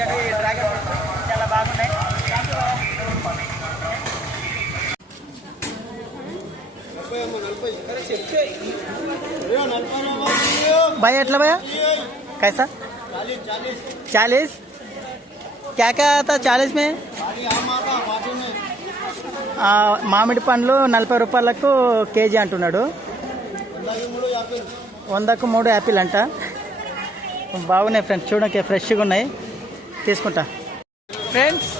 ఇచ్చాడు. ఈ dragon fruit చాలా బాగున్నాయి. भाई एट्ला भैया कैसा 40 क्या क्या आता 40 में మామిడి పండ్లు 40 రూపాయలకు కేజీ అంటున్నాడు. 100కు 3 యాపిల్ అంట. బాగున్నాయి ఫ్రెండ్స్, చూడకే ఫ్రెష్గా ఉన్నాయి, తీసుకుంటా ఫ్రెండ్స్.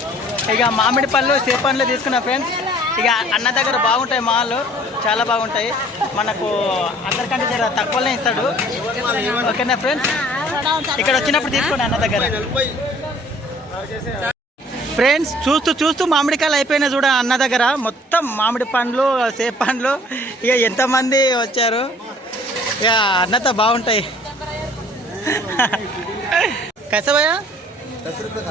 ఇక మామిడి పళ్ళు సేపు పండ్లు తీసుకున్నా ఫ్రెండ్స్. ఇక అన్న దగ్గర బాగుంటాయి, మాల్ చాలా బాగుంటాయి. మనకు అందరికంటే జర తక్కువనే ఇస్తాడు. ఓకేనా ఫ్రెండ్స్, ఇక్కడ వచ్చినప్పుడు తీసుకోండి అన్న దగ్గర. ఫ్రెండ్స్ చూస్తూ చూస్తూ మామిడికాయలు అయిపోయినాయి చూడ అన్న దగ్గర. మొత్తం మామిడి పండ్లు సేపు పండ్లు. ఇక ఎంతమంది వచ్చారు, ఇక అన్నతో బాగుంటాయి. कैसा भैया 10 रुपये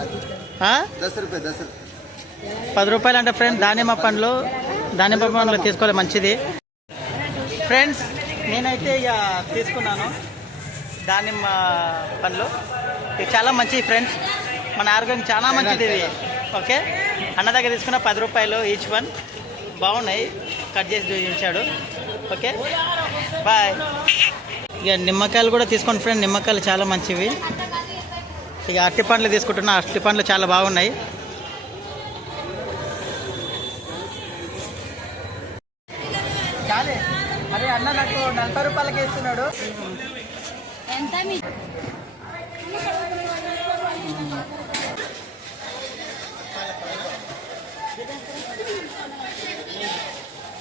10 రూపాయలు అంటే ఫ్రెండ్స్. దానిమ్మ పండ్లు తీసుకోవాలి, మంచిది ఫ్రెండ్స్. నేనైతే ఇక తీసుకున్నాను దానిమ్మ పండ్లు. ఇవి చాలా మంచిది ఫ్రెండ్స్, మన ఆరోగ్యానికి చాలా మంచిది ఇది. ఓకే, అన్న దగ్గర తీసుకున్న 10 రూపాయలు ఈచ్ వన్. బాగున్నాయి, కట్ చేసి చూపించాడు. Okay bye. ఇక నిమ్మకాయలు కూడా తీసుకోండి ఫ్రెండ్, నిమ్మకాయలు చాలా మంచివి. ఇక అరటి పండ్లు తీసుకుంటున్నా, అరటి పండ్లు చాలా బాగున్నాయి. చాలే అరే అన్న నాకు 40 రూపాయలకి ఇస్తున్నాడు.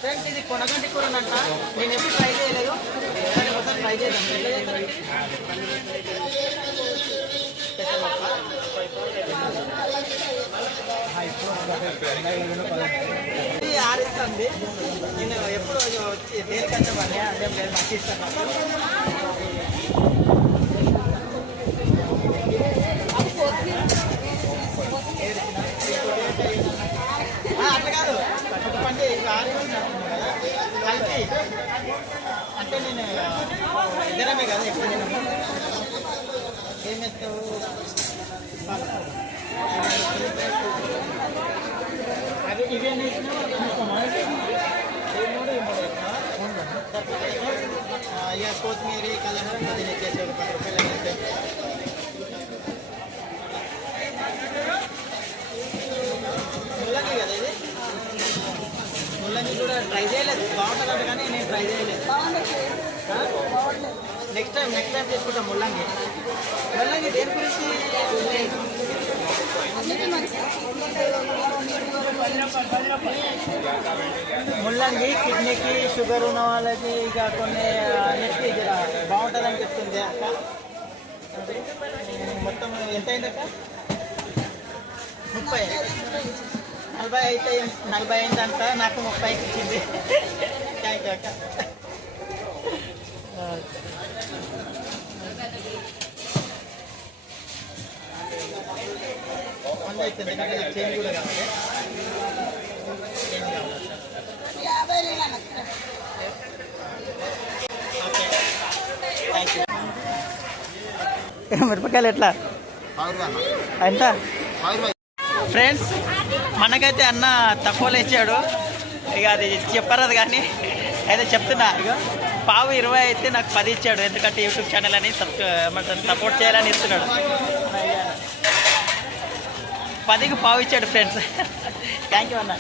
ఫ్రెండ్స్ ఇది కొనగంటి కూర అంట. నేను ఎప్పుడు ట్రై చేయలేదు, ఒకసారి ట్రై చేద్దాం. ఇది ఆరిస్తుంది. నేను ఎప్పుడు వచ్చి దేనికంటే అదే లేదు, మంచి ఇస్తాను. అట్లా కాదు, పండి ఆరిస్తుంది కదా కలిపి. అంటే నేను ఇద్దరమే కదా ఎక్కువ. ఏం వేస్తావు? అది ఇవేం ఇక కొత్తిమీర కలర్ పుదీనా చేసేది 10 రూపాయలు అయితే. ముల్లంగి కదా ఇది, ముల్లంగి కూడా ట్రై చేయలేదు. బాగుంటుంది కానీ నేను ట్రై చేయలేదు. నెక్స్ట్ టైం తీసుకుంటాం. ముల్లంగి దేని గురించి? ముల్లంగి కిడ్నీకి షుగర్ ఉన్న వాళ్ళకి ఇక కొన్ని అన్నిటికీ జర బాగుంటుందని చెప్తుంది అక్క. మొత్తం ఎంత అయిందక్క? 30 40 అయితే 40 అయిందంట. నాకు 30కి ఇచ్చింది. థ్యాంక్ యూ అక్క. అవుతుంది ఎందుకంటే చేంజ్ కూడా కావాలి. Okay thank you. మిరపకాయలు ఎట్లా ఎంత ఫ్రెండ్స్? మనకైతే అన్న తక్కువలో ఇచ్చాడు. ఇక అది చెప్పరాదు కానీ అయితే చెప్తున్నా. ఇక పావు 20 అయితే నాకు 10 ఇచ్చాడు. ఎందుకంటే యూట్యూబ్ ఛానల్ అని సపోర్ట్ చేయాలని ఇస్తున్నాడు. 10కి పావు ఇచ్చాడు ఫ్రెండ్స్. థ్యాంక్ యూ అన్న.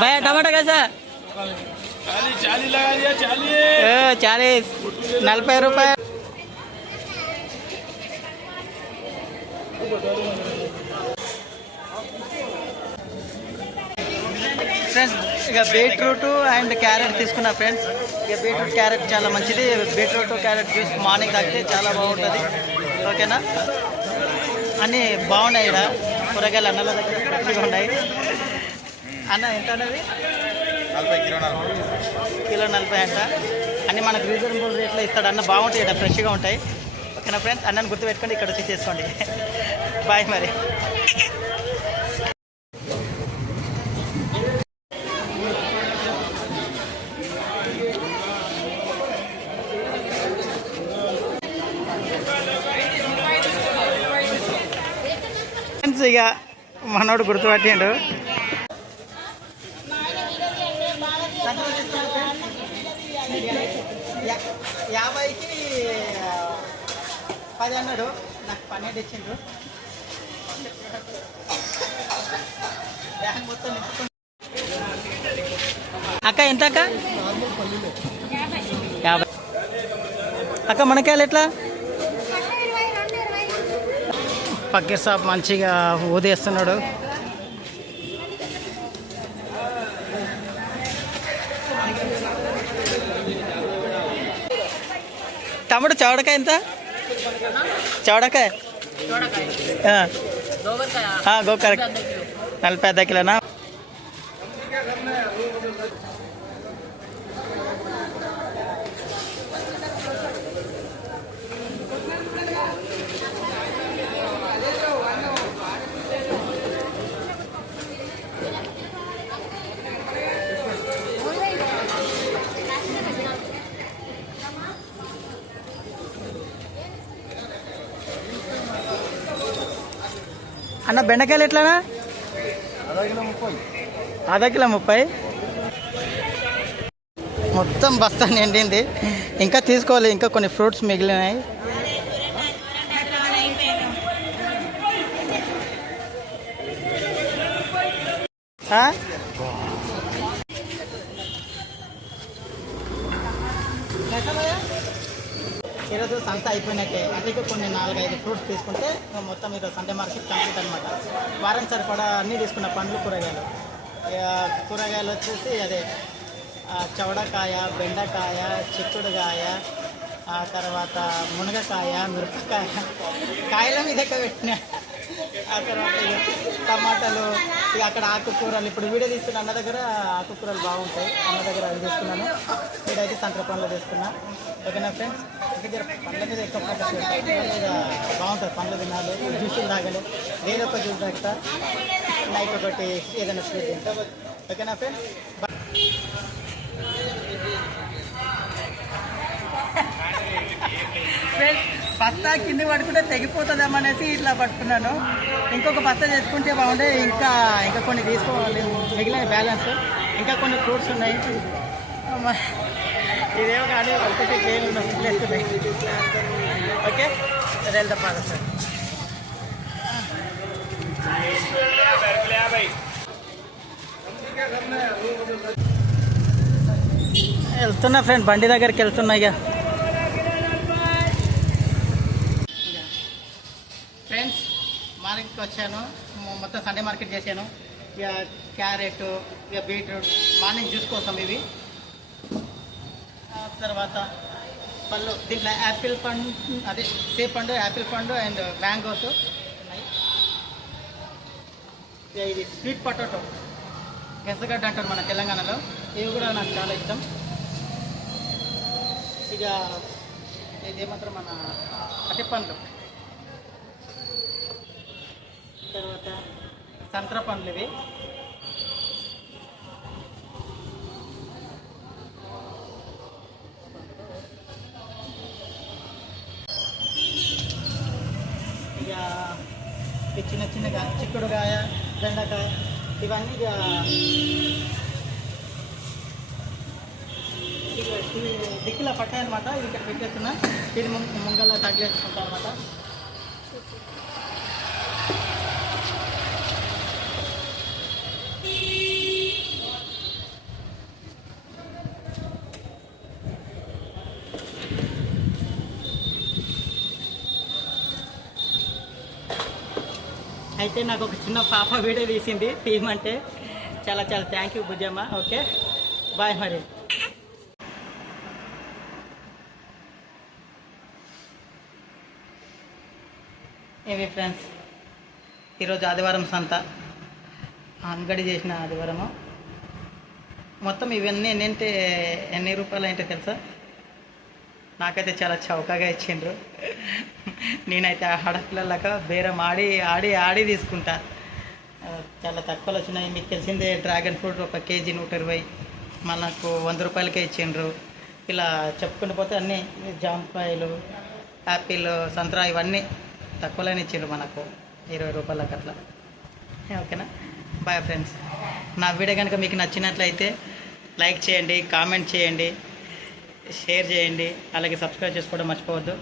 भैया टमाटर कैसा? 40 लगा दिया। 40 40 रुपये। ఫ్రెండ్స్ ఇక బీట్రూట్ అండ్ క్యారెట్ తీసుకున్నా ఫ్రెండ్స్. ఇక బీట్రూట్ క్యారెట్ చాలా మంచిది. బీట్రూట్ క్యారెట్ జ్యూస్ మార్నింగ్ తాగితే చాలా బాగుంటుంది. ఓకేనా? అన్నీ బాగున్నాయి. ఇక్కడ కూరగాయలు అన్నల దగ్గర ఫ్రెష్గా ఉన్నాయి. అన్న ఎంత అన్నది? కిలో 40 అంట. అన్నీ మనకు రీజనబుల్ రేట్లో ఇస్తాడు అన్న. బాగుంటాయి ఇక్కడ, ఫ్రెష్గా ఉంటాయి. ఓకేనా ఫ్రెండ్స్, అన్నను గుర్తుపెట్టుకోండి, ఇక్కడ వచ్చి చేసుకోండి. బాయ్ మరి. ఫ్రెండ్స్ ఇక మనోడు గుర్తుపట్టిండు. యాభైకి 10 అన్నాడు, నాకు 12 ఇచ్చిండు. బ్యాంక్ మొత్తం నింపుకుంటు. అక్క ఎంత అక్క? 50. అక్క మునక్కాయలు ఎట్లా? పక్కీర్ సాబ్ మంచిగా ఊదేస్తున్నాడు. తమ్ముడు చౌడకాయ ఎంత? చౌడకాయ గోకర 40 కిలోనా? అన్న బెండకాయలు ఎట్లానా? అర్ధ కిలో 30. మొత్తం బస్తా నిండింది. ఇంకా తీసుకోవాలి, ఇంకా కొన్ని ఫ్రూట్స్ మిగిలినాయి. ఈరోజు సంత అయిపోయినట్టే. అట్లా కొన్ని 4-5 ఫ్రూట్స్ తీసుకుంటే మొత్తం ఈరోజు సండే మార్కెట్ కంప్లీట్ అనమాట. వారం సరిపడా అన్నీ తీసుకున్న, పండ్లు, కూరగాయలు. కూరగాయలు వచ్చేసి అదే చౌడకాయ, బెండకాయ, చిక్కుడుకాయ, ఆ తర్వాత మునగకాయ, మిరపకాయ, కాయల మీద పెట్టినా. ఆ తర్వాత టమాటాలు, ఇక అక్కడ ఆకుకూరలు. ఇప్పుడు వీడియో తీసుకున్న అన్న దగ్గర ఆకుకూరలు బాగుంటాయి. అన్న దగ్గర అవి తీసుకున్నాను. వీడైతే సంతర పండ్లు తీసుకున్నా. ఓకేనా ఫ్రెండ్స్, ఇంకా పండ్ల మీద ఎక్కువ ఫోకస్ చేస్తాను. పండ్ల మీద బాగుంటుంది, పండ్లు తినాలి, జ్యూసులు తాగాలి. ఏదో ఒక జ్యూస్ తాగుతా, నైట్ ఒకటి ఏదైనా స్వీట్ తింటా. ఓకేనా ఫ్రెండ్స్. బస్తా కింద పట్టుకుంటే తెగిపోతుందేమనేసి ఇట్లా పట్టుకున్నాను. ఇంకొక బస్తా తెచ్చుకుంటే బాగుండే. ఇంకా కొన్ని తీసుకోవాలి, మిగిలిన బ్యాలెన్స్. ఇంకా కొన్ని ఫ్రూట్స్ ఉన్నాయి. ఇదేమో కానీ ఒకటి పేర్లు నొప్పులేస్తున్నాయి. ఓకే, వెళ్దాం బాగా సార్. వెళ్తున్నా ఫ్రెండ్, బండి దగ్గరికి వెళ్తున్నా. ఇక ఫ్రెండ్స్ మార్కెట్కి వచ్చాను. మొత్తం సండే మార్కెట్ చేశాను. ఇక క్యారెట్, ఇక బీట్రూట్, మార్నింగ్ జ్యూస్ కోసం ఇవి. తర్వాత పళ్ళు, దీంట్లో యాపిల్ పండు, అదే సేప్ పండు, యాపిల్ పండు అండ్ మ్యాంగోస్ ఉన్నాయి. ఇది స్వీట్ పొటాటో, గెసగడ్డ అంటారు మన తెలంగాణలో. ఇవి కూడా నాకు చాలా ఇష్టం. ఇక ఇదేమంటారు మన అరటిపండ్లు. తర్వాత సంత్ర పండ్లు ఇవి. ఇక చిన్న చిన్నగా చిక్కుడుకాయ, బెండకాయ, ఇవన్నీ దిక్కులా పట్టాయన్నమాట. ఇది ఇక్కడ పెట్టేస్తున్నా. ఇది ముంగల్లా తగిలేసుకుంటాం అనమాట. అయితే నాకు ఒక చిన్న పాప వీడియో తీసింది, తీయమంటే. చాలా చాలా thank you Bujjamma. Okay, bye మరి. ఏవి ఫ్రెండ్స్, ఈరోజు ఆదివారం సంత, అంగడి చేసిన ఆదివారము. మొత్తం ఇవన్నీ ఎన్ని రూపాయలు ఏంటో తెలుసా? నాకైతే చాలా చౌకగా ఇచ్చిండ్రు. నేనైతే ఆడపిల్లలాగా బేరం ఆడి ఆడి ఆడి తీసుకుంటా. చాలా తక్కువలో వచ్చినాయి. మీకు తెలిసిందే, డ్రాగన్ ఫ్రూట్ 1 కేజీ 120, మనకు 100 రూపాయలకే ఇచ్చిండ్రు. ఇలా చెప్పుకుంటూ పోతే అన్నీ జామకాయలు, యాపిల్, సంత్రా ఇవన్నీ తక్కువలోనే ఇచ్చిండ్రు మనకు, 20 రూపాయలకు అట్లా. ఓకేనా? Bye friends. నా వీడియో కనుక మీకు నచ్చినట్లయితే లైక్ చేయండి, కామెంట్ చేయండి, షేర్ చేయండి, అలాగే సబ్స్క్రైబ్ చేసుకోవడం మర్చిపోవద్దు.